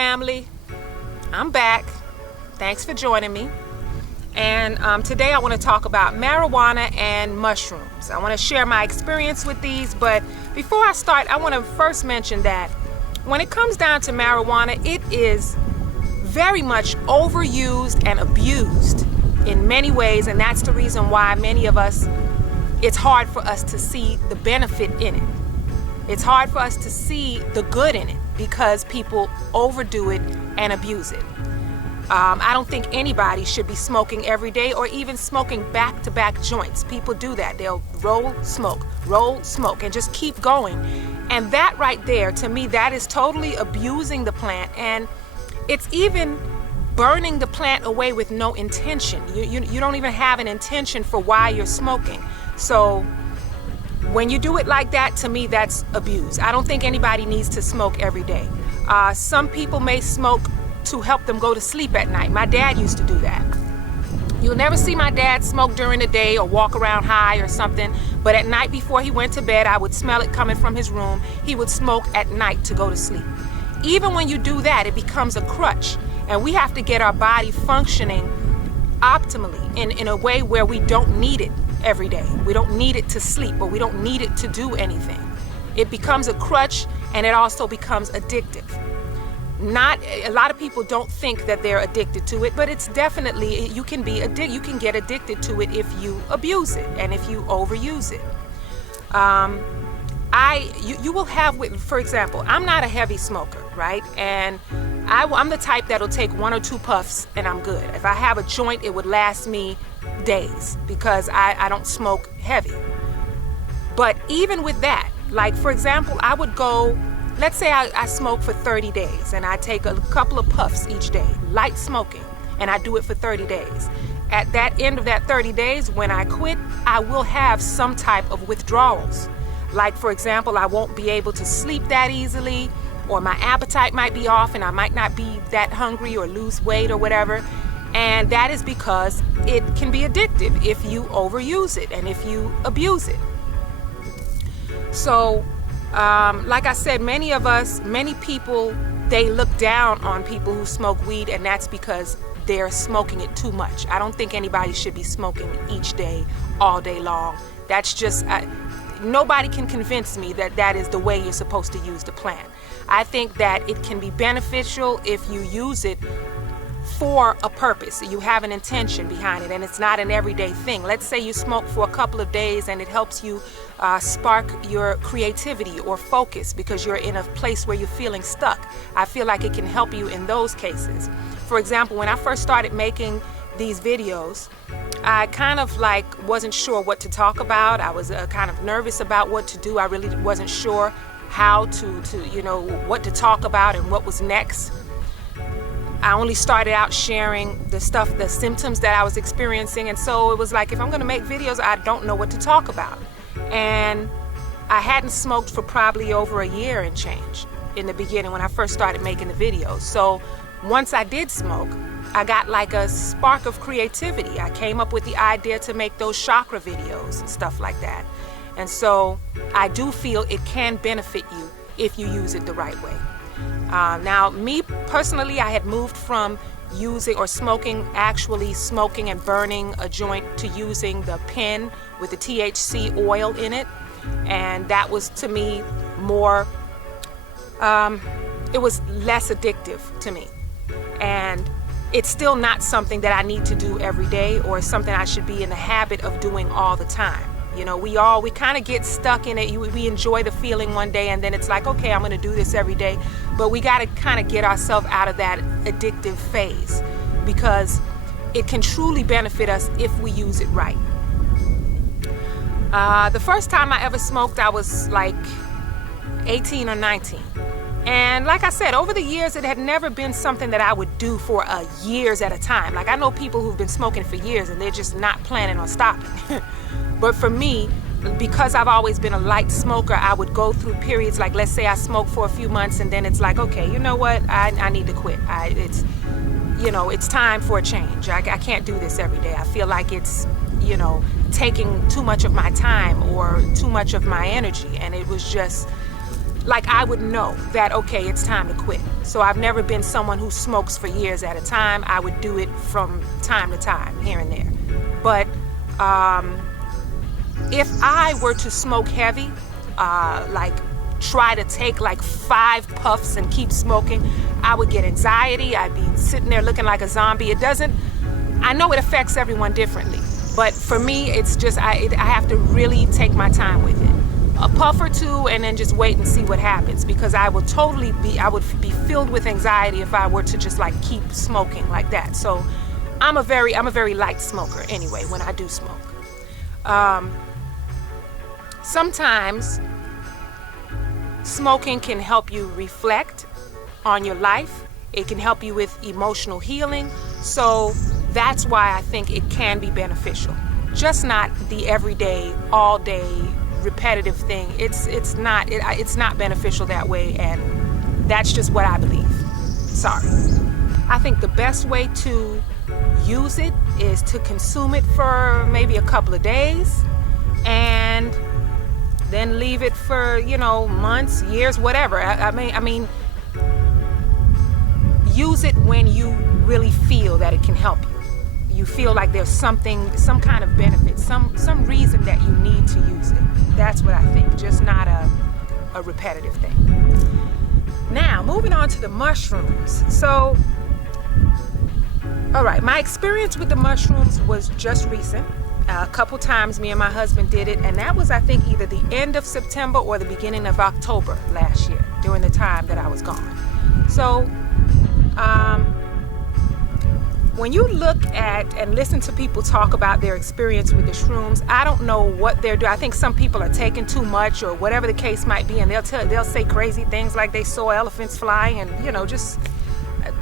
family. I'm back. Thanks for joining me. And today I want to talk about marijuana and mushrooms. I want to share my experience with these, but before I start, I want to first mention that when it comes down to marijuana, it is very much overused and abused in many ways, and that's the reason why many of us, it's hard for us to see the benefit in it. It's hard for us to see the good in it because people overdo it and abuse it. I don't think anybody should be smoking every day or even smoking back-to-back joints. People do that. They'll roll, smoke, and just keep going. And that right there, to me, that is totally abusing the plant, and it's even burning the plant away with no intention. You don't even have an intention for why you're smoking. So when you do it like that, to me, that's abuse. I don't think anybody needs to smoke every day. Some people may smoke to help them go to sleep at night. My dad used to do that. You'll never see my dad smoke during the day or walk around high or something, but at night before he went to bed, I would smell it coming from his room. He would smoke at night to go to sleep. Even when you do that, it becomes a crutch, and we have to get our body functioning optimally in a way where we don't need it every day. We don't need it to sleep, or we don't need it to do anything. It becomes a crutch, and it also becomes addictive. A lot of people don't think that they're addicted to it, but it's definitely, you can get addicted to it if you abuse it and if you overuse it. You will have, for example, I'm not a heavy smoker, right? And I'm the type that'll take 1 or 2 puffs and I'm good. If I have a joint, it would last me days because I don't smoke heavy. But even with that, like for example, I would go, let's say I smoke for 30 days and I take a couple of puffs each day, light smoking, and I do it for 30 days. At that end of that 30 days, when I quit, I will have some type of withdrawals. Like for example, I won't be able to sleep that easily, or my appetite might be off and I might not be that hungry or lose weight or whatever. And that is because it can be addictive if you overuse it and if you abuse it. So, like I said, many people, they look down on people who smoke weed, and that's because they're smoking it too much. I don't think anybody should be smoking each day, all day long. That's just, nobody can convince me that that is the way you're supposed to use the plant. I think that it can be beneficial if you use it for a purpose. You have an intention behind it, and it's not an everyday thing. Let's say you smoke for a couple of days and it helps you spark your creativity or focus because you're in a place where you're feeling stuck. I feel like it can help you in those cases. For example, when I first started making these videos, I kind of like wasn't sure what to talk about. I was kind of nervous about what to do. I really wasn't sure how to what to talk about and what was next. I only started out sharing the symptoms that I was experiencing, and so it was like, if I'm going to make videos, I don't know what to talk about. And I hadn't smoked for probably over a year and change in the beginning when I first started making the videos. So once I did smoke, I got like a spark of creativity. I came up with the idea to make those chakra videos and stuff like that. And so I do feel it can benefit you if you use it the right way. Now, me personally, I had moved from actually smoking and burning a joint to using the pen with the THC oil in it. And that was, to me, more, it was less addictive to me. And it's still not something that I need to do every day or something I should be in the habit of doing all the time. You know, we kind of get stuck in it. We enjoy the feeling one day, and then it's like, okay, I'm going to do this every day. But we got to kind of get ourselves out of that addictive phase, because it can truly benefit us if we use it right. The first time I ever smoked, I was like 18 or 19. And like I said, over the years, it had never been something that I would do for years at a time. Like, I know people who've been smoking for years and they're just not planning on stopping. But for me, because I've always been a light smoker, I would go through periods, like let's say I smoke for a few months and then it's like, okay, you know what, I need to quit. It's time for a change. I can't do this every day. I feel like it's, taking too much of my time or too much of my energy. And it was just, like I would know that, okay, it's time to quit. So I've never been someone who smokes for years at a time. I would do it from time to time, here and there. But if I were to smoke heavy, like try to take like 5 puffs and keep smoking, I would get anxiety. I'd be sitting there looking like a zombie. I know it affects everyone differently, but for me, it's just, I have to really take my time with it. A puff or two and then just wait and see what happens, because I would be filled with anxiety if I were to just like keep smoking like that. So I'm a very light smoker anyway when I do smoke. Sometimes smoking can help you reflect on your life. It can help you with emotional healing. So that's why I think it can be beneficial. Just not the everyday, all day, repetitive thing. It's not beneficial that way, and that's just what I believe. Sorry. I think the best way to use it is to consume it for maybe a couple of days and then leave it for, months, years, whatever. I mean, use it when you really feel that it can help you. You feel like there's some kind of benefit, some reason that you need to use it. That's what I think, just not a repetitive thing. Now, moving on to the mushrooms. So, all right, my experience with the mushrooms was just recent. A couple times me and my husband did it, and that was, I think, either the end of September or the beginning of October last year, during the time that I was gone. So, when you look at and listen to people talk about their experience with the shrooms, I don't know what they're doing. I think some people are taking too much or whatever the case might be, and they'll say crazy things like they saw elephants flying, and just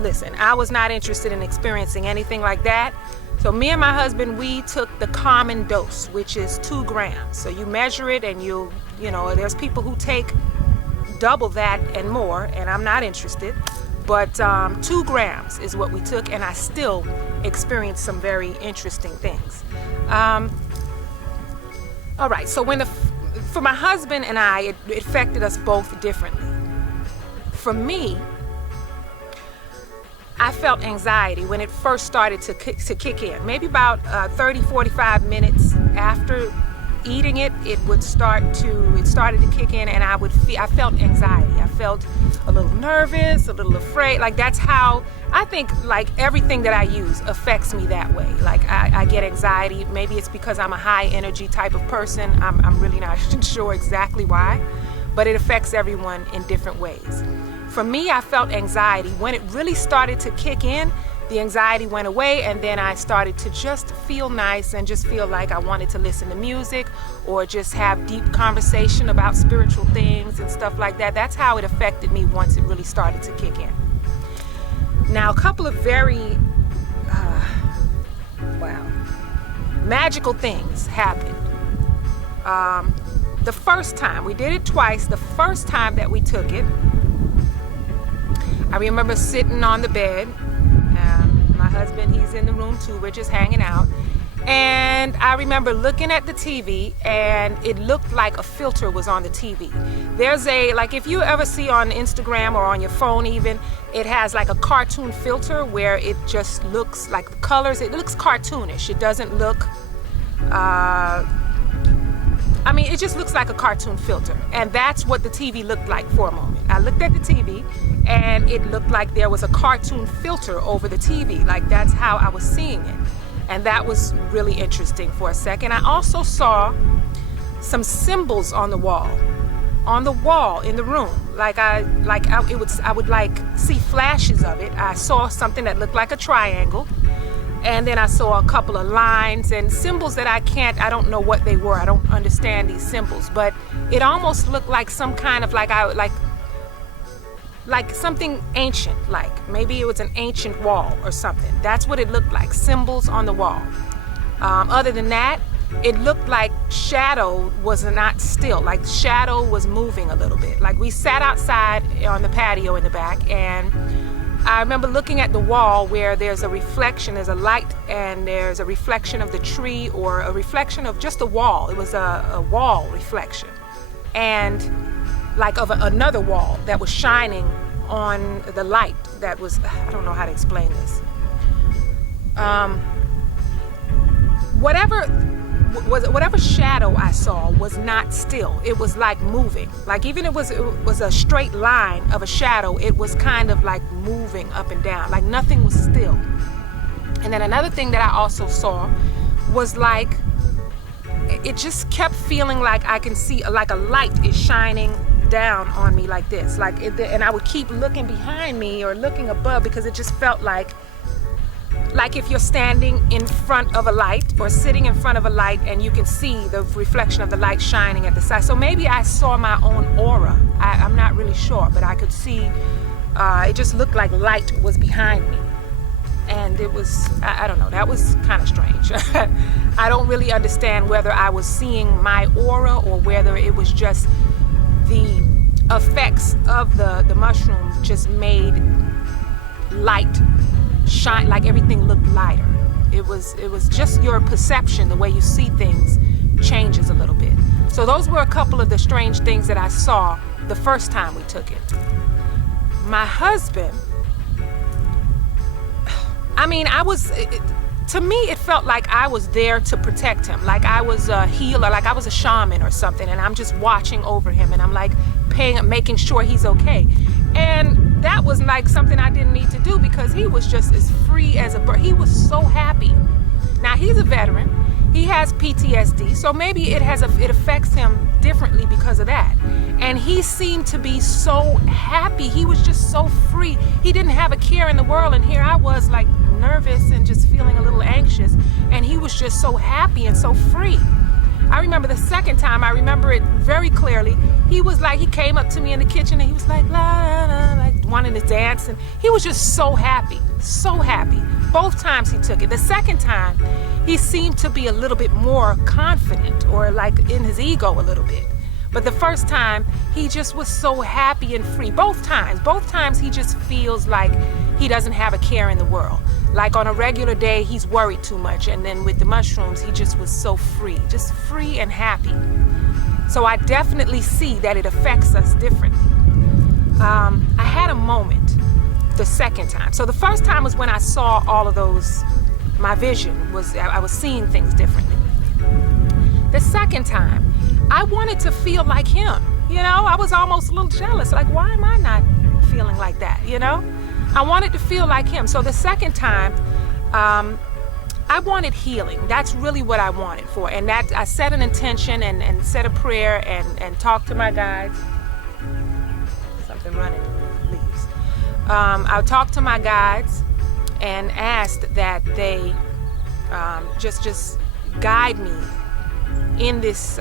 listen. I was not interested in experiencing anything like that. So me and my husband, we took the common dose, which is 2 grams. So you measure it, and there's people who take double that and more, and I'm not interested. But 2 grams is what we took, and I still experienced some very interesting things. All right, so for my husband and I, it affected us both differently. For me, I felt anxiety when it first started to kick in. Maybe about 30, 45 minutes after eating it, it started to kick in, and I felt anxiety. I felt a little nervous, a little afraid. Like, that's how I think, like, everything that I use affects me that way. Like, I get anxiety. Maybe it's because I'm a high energy type of person. I'm really not sure exactly why, but it affects everyone in different ways. For me, I felt anxiety. When it really started to kick in, the anxiety went away, and then I started to just feel nice and just feel like I wanted to listen to music or just have deep conversation about spiritual things and stuff like that. That's how it affected me once it really started to kick in. Now, a couple of very, magical things happened. The first time, we did it twice. The first time that we took it, I remember sitting on the bed. My husband, he's in the room too. We're just hanging out. And I remember looking at the TV, and it looked like a filter was on the TV. There's like if you ever see on Instagram or on your phone even, it has like a cartoon filter where it just looks like the colors. It looks cartoonish. It doesn't look, it just looks like a cartoon filter. And that's what the TV looked like for a moment. I looked at the TV, and it looked like there was a cartoon filter over the TV. Like, that's how I was seeing it. And that was really interesting for a second. I also saw some symbols on the wall in the room. I would see flashes of it. I saw something that looked like a triangle. And then I saw a couple of lines and symbols that I don't know what they were. I don't understand these symbols, but it almost looked like some kind of like something ancient, like maybe it was an ancient wall or something. That's what it looked like, symbols on the wall. Other than that, it looked like shadow was not still, like shadow was moving a little bit. Like, we sat outside on the patio in the back, and I remember looking at the wall where there's a reflection, there's a light, and there's a reflection of the tree or a reflection of just a wall. It was a wall reflection. And like of another wall that was shining on the light that was, I don't know how to explain this. Whatever shadow I saw was not still. It was like moving. Like even it was a straight line of a shadow. It was kind of like moving up and down. Like nothing was still. And then another thing that I also saw was like, it just kept feeling like I can see like a light is shining down on me like this. And I would keep looking behind me or looking above, because it just felt like if you're standing in front of a light or sitting in front of a light and you can see the reflection of the light shining at the side. So maybe I saw my own aura. I'm not really sure, but I could see, it just looked like light was behind me. And it was, I don't know, that was kind of strange. I don't really understand whether I was seeing my aura or whether it was just the effects of the mushrooms just made light shine, like everything looked lighter. It was just your perception, the way you see things changes a little bit. So those were a couple of the strange things that I saw the first time we took it. My husband, I mean, to me, it felt like I was there to protect him, like I was a healer, like I was a shaman or something, and I'm just watching over him, and I'm like making sure he's okay. And that was like something I didn't need to do, because he was just as free as a bird. He was so happy. Now, he's a veteran. He has PTSD, so maybe it affects him differently because of that. And he seemed to be so happy. He was just so free. He didn't have a care in the world, and here I was like nervous and just feeling a little anxious, and he was just so happy and so free. I remember the second time, I remember it very clearly. He was like, he came up to me in the kitchen and he was like, la, la, like wanting to dance, and he was just so happy, so happy. Both times he took it. The second time, he seemed to be a little bit more confident, or like in his ego a little bit. But the first time, he just was so happy and free. Both times he just feels like he doesn't have a care in the world. Like on a regular day, he's worried too much. And then with the mushrooms, he just was so free, just free and happy. So I definitely see that it affects us differently. I had a moment the second time. So the first time was when I saw all of those, my vision was, I was seeing things differently. The second time, I wanted to feel like him, you know? I was almost a little jealous, like, why am I not feeling like that, you know? I wanted to feel like him. So the second time, I wanted healing. That's really what I wanted for. And that I set an intention and said a prayer and talked to my guides. Something running leaves. I talked to my guides and asked that they just guide me in this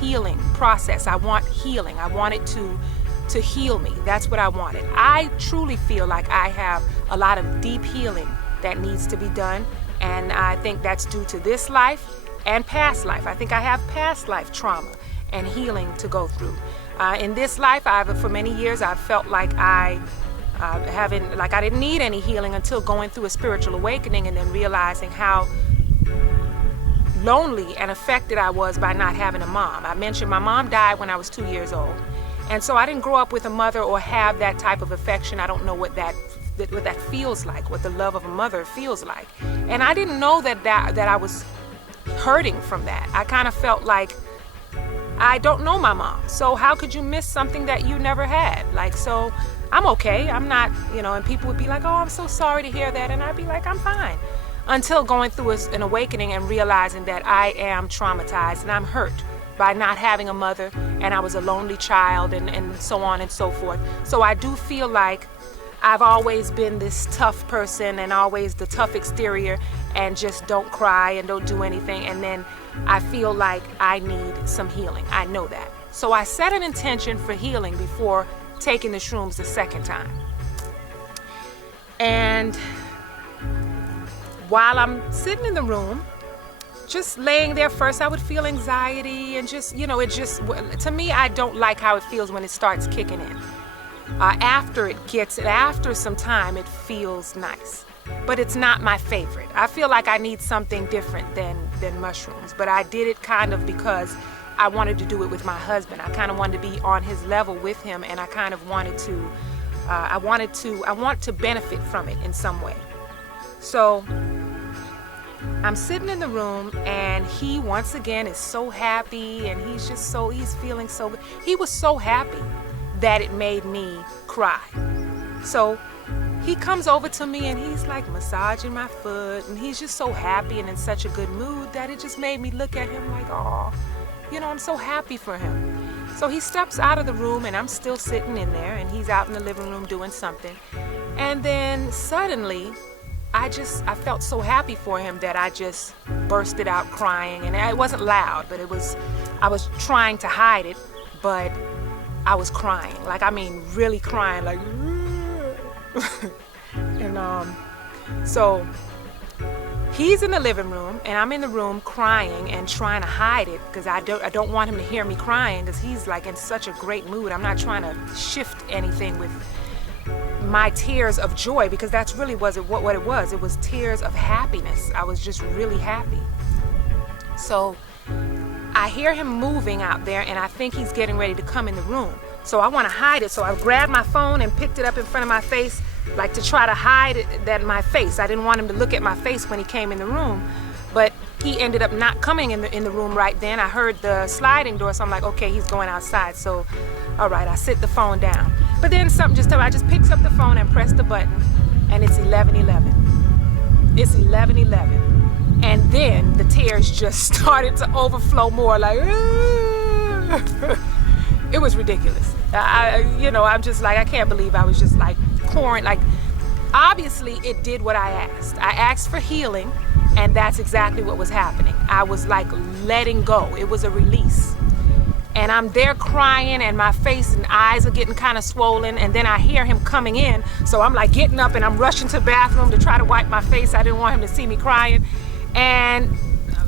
healing process. I want healing. I want it to heal me. That's what I wanted. I truly feel like I have a lot of deep healing that needs to be done, and I think that's due to this life and past life. I think I have past life trauma and healing to go through. In this life, for many years, I've felt like I didn't need any healing until going through a spiritual awakening and then realizing how lonely and affected I was by not having a mom. I mentioned my mom died when I was 2 years old. And so I didn't grow up with a mother or have that type of affection. I don't know what that feels like, what the love of a mother feels like. And I didn't know that I was hurting from that. I kind of felt like I don't know my mom. So how could you miss something that you never had? Like, so I'm okay. I'm not, you know, and people would be like, oh, I'm so sorry to hear that. And I'd be like, I'm fine. Until going through an awakening and realizing that I am traumatized and I'm hurt by not having a mother, and I was a lonely child, and so on and so forth. So I do feel like I've always been this tough person and always the tough exterior and just don't cry and don't do anything. And then I feel like I need some healing. I know that. So I set an intention for healing before taking the shrooms the second time. And while I'm sitting in the room, just laying there, first I would feel anxiety and just, you know, to me, I don't like how it feels when it starts kicking in. After some time, it feels nice, but it's not my favorite. I feel like I need something different than mushrooms, but I did it kind of because I wanted to do it with my husband. I kind of wanted to be on his level with him, and I kind of wanted to, I want to benefit from it in some way. So I'm sitting in the room, and he once again is so happy, and he's feeling so good. He was so happy that it made me cry. So he comes over to me, and he's like massaging my foot, and he's just so happy and in such a good mood that it just made me look at him like, oh, I'm so happy for him. So he steps out of the room, and I'm still sitting in there, and he's out in the living room doing something. And then suddenly, I felt so happy for him that I just bursted out crying. And it wasn't loud, but I was trying to hide it, but I was crying. Like, I mean, really crying, like, and so he's in the living room, and I'm in the room crying and trying to hide it because I don't want him to hear me crying, because he's like in such a great mood. I'm not trying to shift anything with my tears of joy, because that's really what it was. It was tears of happiness. I was just really happy. So I hear him moving out there, and I think he's getting ready to come in the room. So I want to hide it. So I grabbed my phone and picked it up in front of my face, like to try to hide my face. I didn't want him to look at my face when he came in the room. But he ended up not coming in the room right then. I heard the sliding door, so I'm like, okay, he's going outside. So, all right, I sit the phone down. But then I just picks up the phone and press the button, and it's 11:11. It's 11:11. And then the tears just started to overflow more, like, it was ridiculous. I'm just like, I can't believe I was just like pouring, like, obviously it did what I asked. I asked for healing, and that's exactly what was happening. I was like letting go. It was a release. And I'm there crying, and my face and eyes are getting kind of swollen, and then I hear him coming in. So I'm like getting up, and I'm rushing to the bathroom to try to wipe my face. I didn't want him to see me crying. And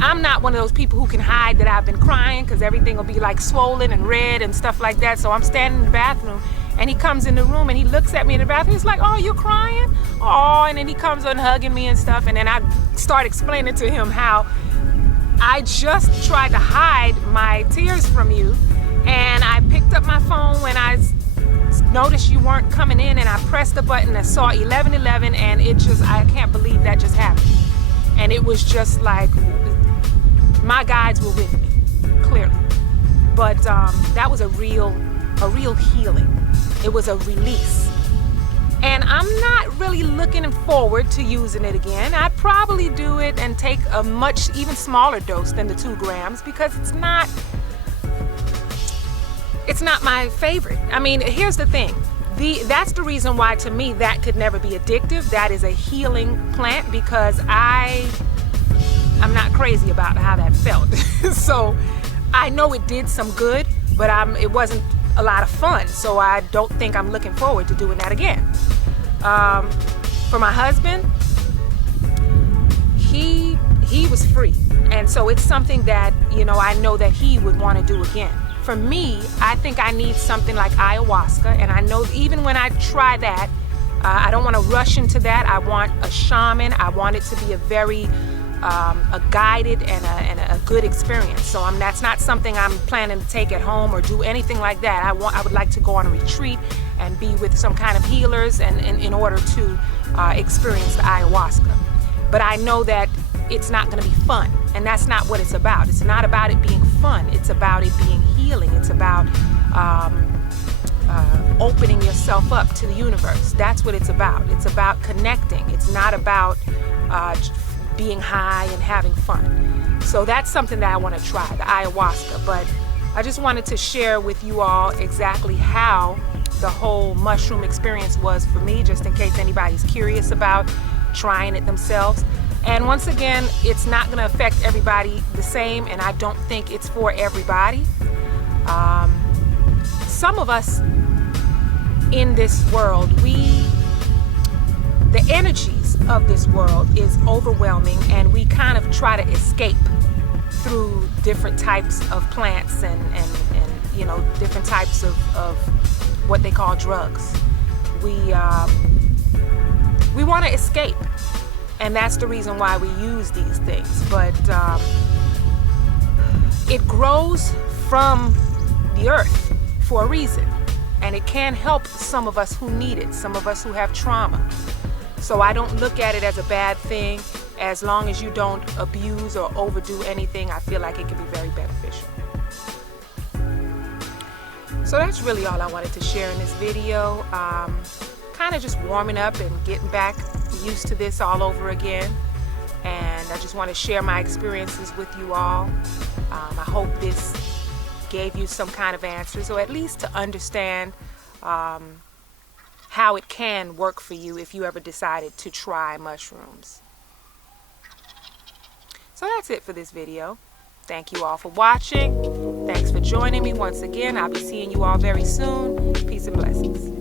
I'm not one of those people who can hide that I've been crying, because everything will be like swollen and red and stuff like that. So I'm standing in the bathroom, and he comes in the room, and he looks at me in the bathroom. He's like, oh, you're crying? Oh, and then he comes on hugging me and stuff. And then I start explaining to him how I just tried to hide my tears from you, and I picked up my phone when I noticed you weren't coming in, and I pressed the button and saw 11:11, and I can't believe that just happened. And it was just like, my guides were with me, clearly. But that was a real healing. It was a release. And I'm not really looking forward to using it again. I'd probably do it and take a much even smaller dose than the 2 grams, because it's not my favorite. I mean, here's the thing. That's the reason why, to me, that could never be addictive. That is a healing plant, because I'm not crazy about how that felt. So I know it did some good, but it wasn't a lot of fun. So I don't think I'm looking forward to doing that again. For my husband, he was free. And so it's something that, I know that he would want to do again. For me, I think I need something like ayahuasca. And I know even when I try that, I don't want to rush into that. I want a shaman. I want it to be a very a guided and a good experience. So that's not something I'm planning to take at home or do anything like that. I would like to go on a retreat and be with some kind of healers and in order to experience the ayahuasca. But I know that it's not going to be fun, and that's not what it's about. It's not about it being fun. It's about it being healing. It's about opening yourself up to the universe. That's what it's about. It's about connecting. It's not about being high and having fun. So that's something that I want to try, the ayahuasca. But I just wanted to share with you all exactly how the whole mushroom experience was for me, just in case anybody's curious about trying it themselves. And once again, it's not going to affect everybody the same, and I don't think it's for everybody. Some of us in this world, the energies of this world is overwhelming, and we kind of try to escape through different types of plants and different types of what they call drugs. We want to escape, and that's the reason why we use these things. But it grows from the earth for a reason. And it can help some of us who need it, some of us who have trauma. So I don't look at it as a bad thing. As long as you don't abuse or overdo anything, I feel like it can be very beneficial. So that's really all I wanted to share in this video. Kind of just warming up and getting back used to this all over again. And I just want to share my experiences with you all. I hope this gave you some kind of answers, or at least to understand how it can work for you if you ever decided to try mushrooms. So that's it for this video. Thank you all for watching. Thanks for joining me once again. I'll be seeing you all very soon. Peace and blessings.